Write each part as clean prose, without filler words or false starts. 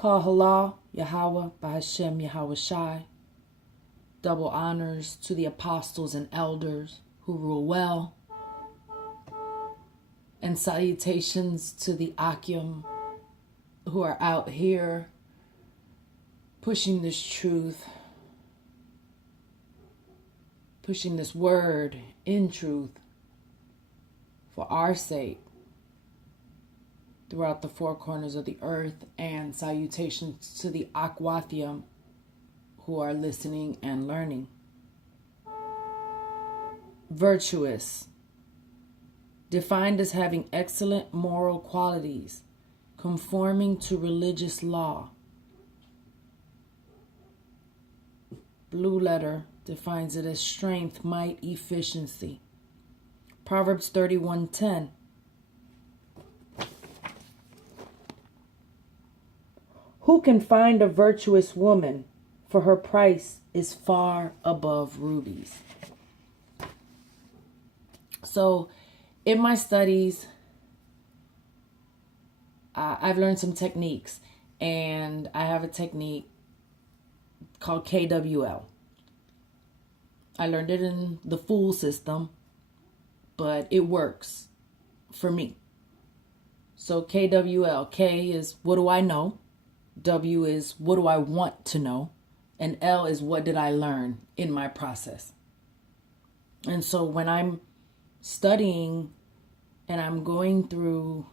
Call halal, Yahweh, Bahashem, Yahweh Shai. Double honors to the apostles and elders who rule well. And salutations to the Akim who are out here pushing this truth, pushing this word in truth for our sake throughout the four corners of the earth. And salutations to the Akwathium who are listening and learning. Virtuous, defined as having excellent moral qualities, conforming to religious law. Blue letter defines it as strength, might, efficiency. Proverbs 31:10. Who can find a virtuous woman? For her price is far above rubies. So, in my studies, I've learned some techniques, and I have a technique called KWL. I learned it in the Fool system, but it works for me. So KWL, K is what do I know? W is what do I want to know? And L is what did I learn in my process? And so when I'm studying and I'm going through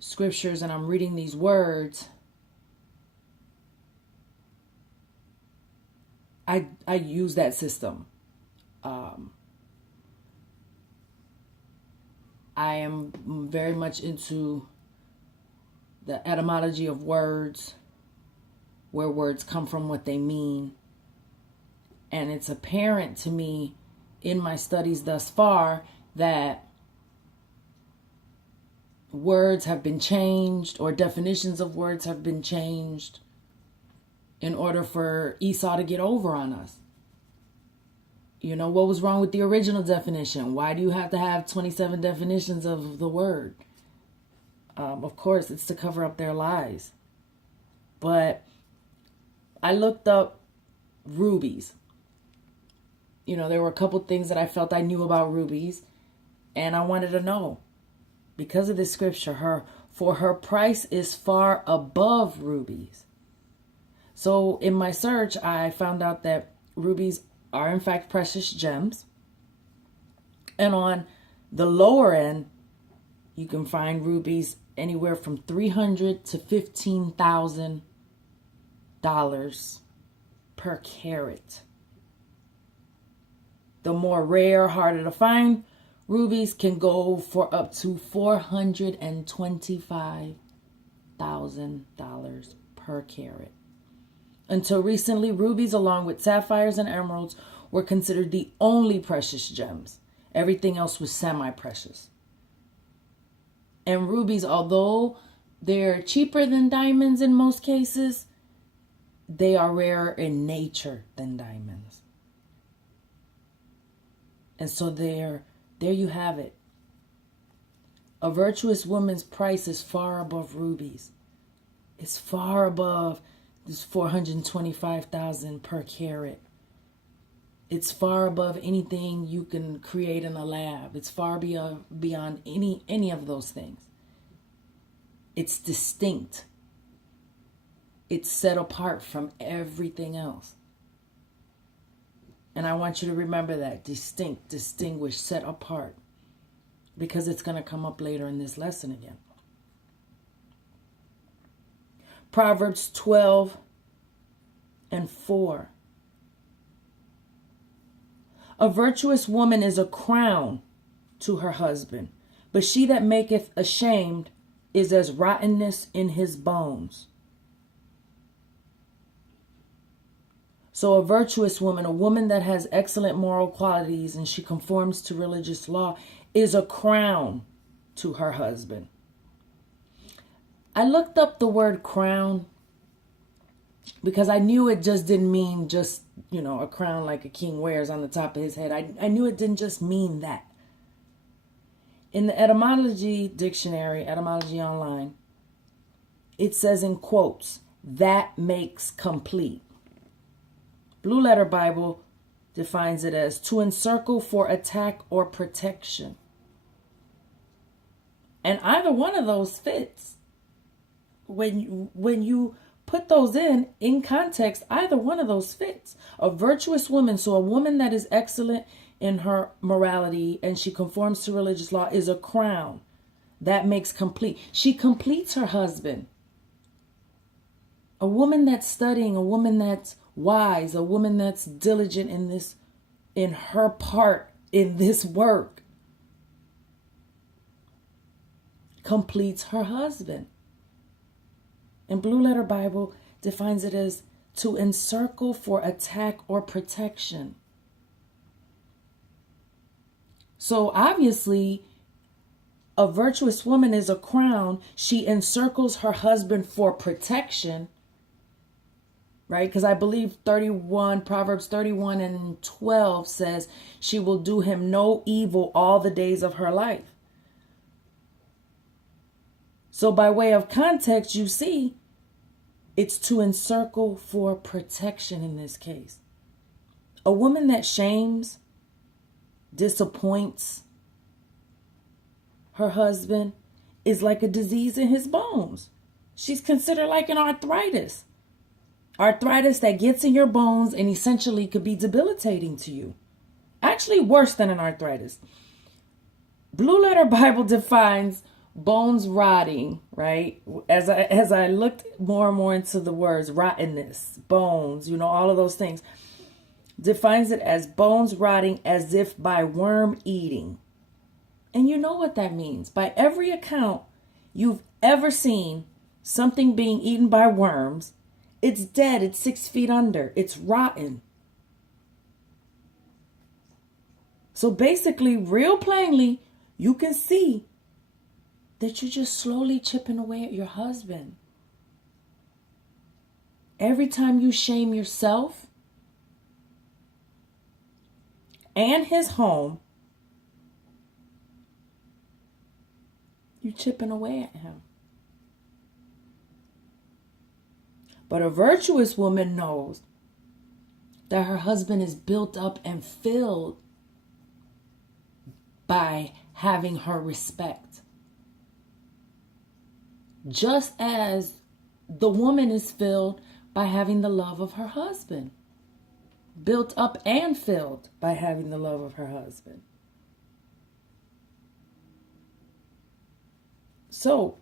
scriptures and I'm reading these words, I use that system. I am very much into the etymology of words, where words come from, what they mean. And it's apparent to me in my studies thus far that words have been changed, or definitions of words have been changed in order for Esau to get over on us. You know, what was wrong with the original definition? Why do you have to have 27 definitions of the word? Of course, it's to cover up their lies. But I looked up rubies. You know, there were a couple things that I felt I knew about rubies, and I wanted to know. Because of this scripture, for her price is far above rubies. So in my search, I found out that rubies are in fact precious gems. And on the lower end, you can find rubies anywhere from $300 to $15,000 per carat. The more rare, harder to find rubies can go for up to $425,000 per carat. Until recently, rubies along with sapphires and emeralds were considered the only precious gems. Everything else was semi-precious. And rubies, although they're cheaper than diamonds in most cases, they are rarer in nature than diamonds. And so there you have it. A virtuous woman's price is far above rubies. It's far above this $425,000 per carat. It's far above anything you can create in a lab. It's far beyond any of those things. It's distinct. It's set apart from everything else. And I want you to remember that. Distinct, distinguished, set apart. Because it's going to come up later in this lesson again. Proverbs 12:4. A virtuous woman is a crown to her husband, but she that maketh ashamed is as rottenness in his bones. So a virtuous woman, a woman that has excellent moral qualities and she conforms to religious law, is a crown to her husband. I looked up the word crown because I knew it just didn't mean just, a crown like a king wears on the top of his head. I knew it didn't just mean that. In the etymology dictionary, Etymology Online, it says in quotes, that makes complete. Blue Letter Bible defines it as to encircle for attack or protection. And either one of those fits. When you put those in context, either one of those fits. A virtuous woman, so a woman that is excellent in her morality and she conforms to religious law, is a crown. That makes complete. She completes her husband. A woman that's studying, a woman that's wise, a woman that's diligent in her part in this work, completes her husband. And Blue Letter Bible defines it as to encircle for attack or protection. So obviously, a virtuous woman is a crown. She encircles her husband for protection, right? Because I believe Proverbs 31 and 12 says she will do him no evil all the days of her life. So by way of context, you see, it's to encircle for protection in this case. A woman that shames, disappoints her husband is like a disease in his bones. She's considered like an arthritis. Arthritis that gets in your bones and essentially could be debilitating to you. Actually worse than an arthritis. Blue Letter Bible defines bones rotting, right? As I looked more and more into the words rottenness, bones, all of those things, defines it as bones rotting as if by worm eating. And you know what that means. By every account you've ever seen something being eaten by worms, it's dead, it's 6 feet under, it's rotten. So basically, real plainly, you can see that you're just slowly chipping away at your husband. Every time you shame yourself and his home, you're chipping away at him. But a virtuous woman knows that her husband is built up and filled by having her respect. Just as the woman is filled by having the love of her husband. Built up and filled by having the love of her husband. So,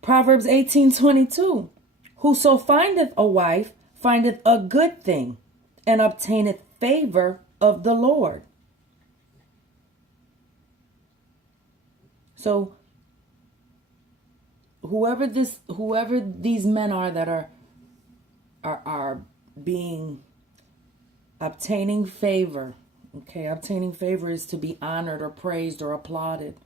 Proverbs 18:22, whoso findeth a wife findeth a good thing and obtaineth favor of the Lord. So, whoever these men are that are obtaining favor. Okay, obtaining favor is to be honored or praised or applauded.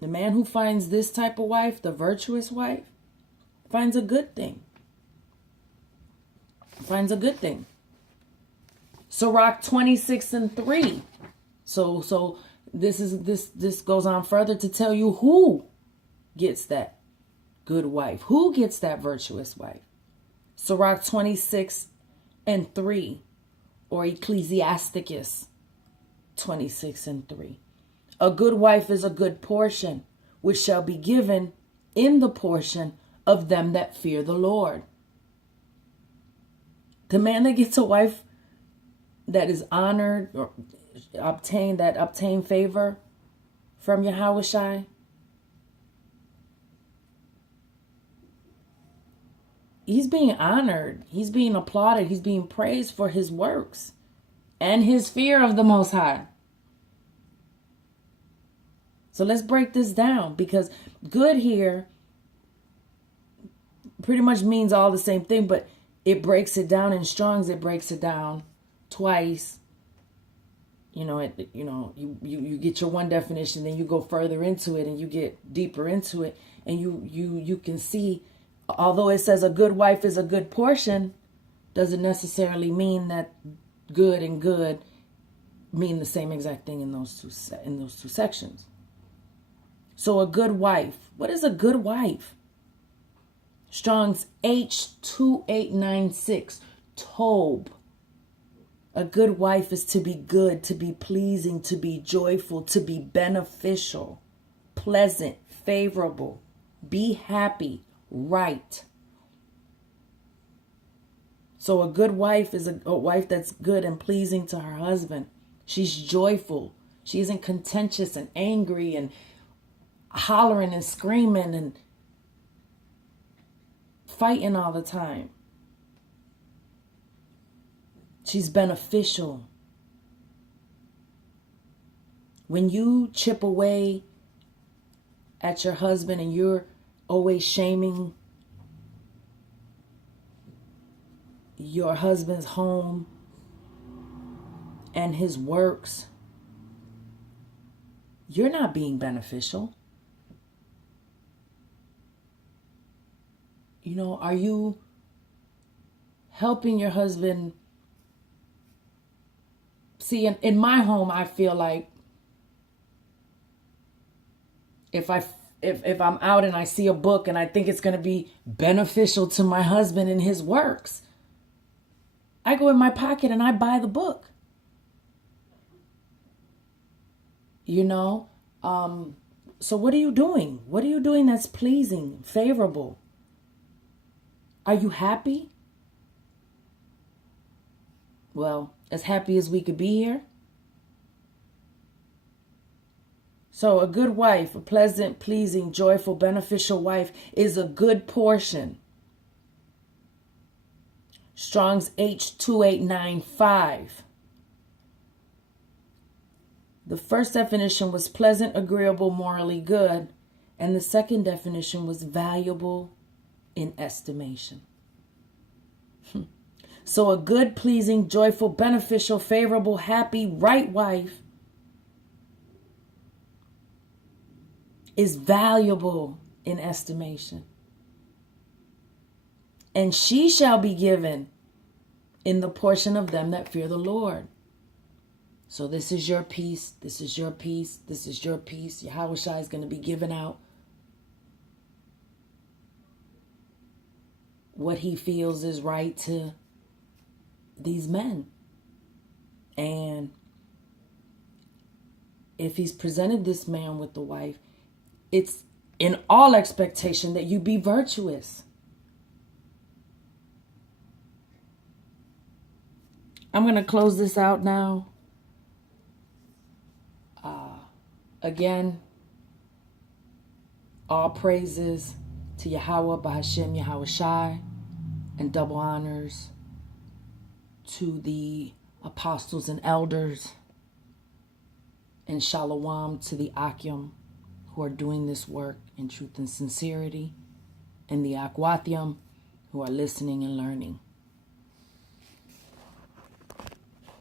The man who finds this type of wife, the virtuous wife, finds a good thing. Finds a good thing. Sirach 26:3. So this goes on further to tell you who gets that good wife. Who gets that virtuous wife? Sirach 26:3 or Ecclesiasticus 26:3. A good wife is a good portion, which shall be given in the portion of them that fear the Lord. The man that gets a wife that is honored or obtain favor from Yahushai, he's being honored, he's being applauded, he's being praised for his works and his fear of the Most High. So let's break this down, because good here pretty much means all the same thing, but it breaks it down in Strong's. It breaks it down twice. You get your one definition, then you go further into it and you get deeper into it, and you can see, although it says a good wife is a good portion, doesn't necessarily mean that good and good mean the same exact thing in those two sections. So a good wife. What is a good wife? Strong's H2896. Tob. A good wife is to be good, to be pleasing, to be joyful, to be beneficial, pleasant, favorable, be happy, right. So a good wife is a wife that's good and pleasing to her husband. She's joyful. She isn't contentious and angry and hollering and screaming and fighting all the time. She's beneficial. When you chip away at your husband and you're always shaming your husband's home and his works, you're not being beneficial. You know, are you helping your husband? See, in my home, I feel like if I'm out and I see a book and I think it's going to be beneficial to my husband and his works, I go in my pocket and I buy the book. You know, so what are you doing? What are you doing that's pleasing, favorable? Are you happy? Well, as happy as we could be here. So a good wife, a pleasant, pleasing, joyful, beneficial wife is a good portion. Strong's H2895. The first definition was pleasant, agreeable, morally good. And the second definition was valuable in estimation. So a good, pleasing, joyful, beneficial, favorable, happy, right wife is valuable in estimation. And she shall be given in the portion of them that fear the Lord. So this is your piece. This is your piece. This is your piece. Yahweh Shai is going to be given out what he feels is right to these men. And if he's presented this man with the wife, it's in all expectation that you be virtuous. I'm going to close this out now. Again, all praises to Yahweh, Bahashem, Yahweh Shai, and double honors to the apostles and elders, and shalom to the Akim who are doing this work in truth and sincerity, and the Akwathiam who are listening and learning.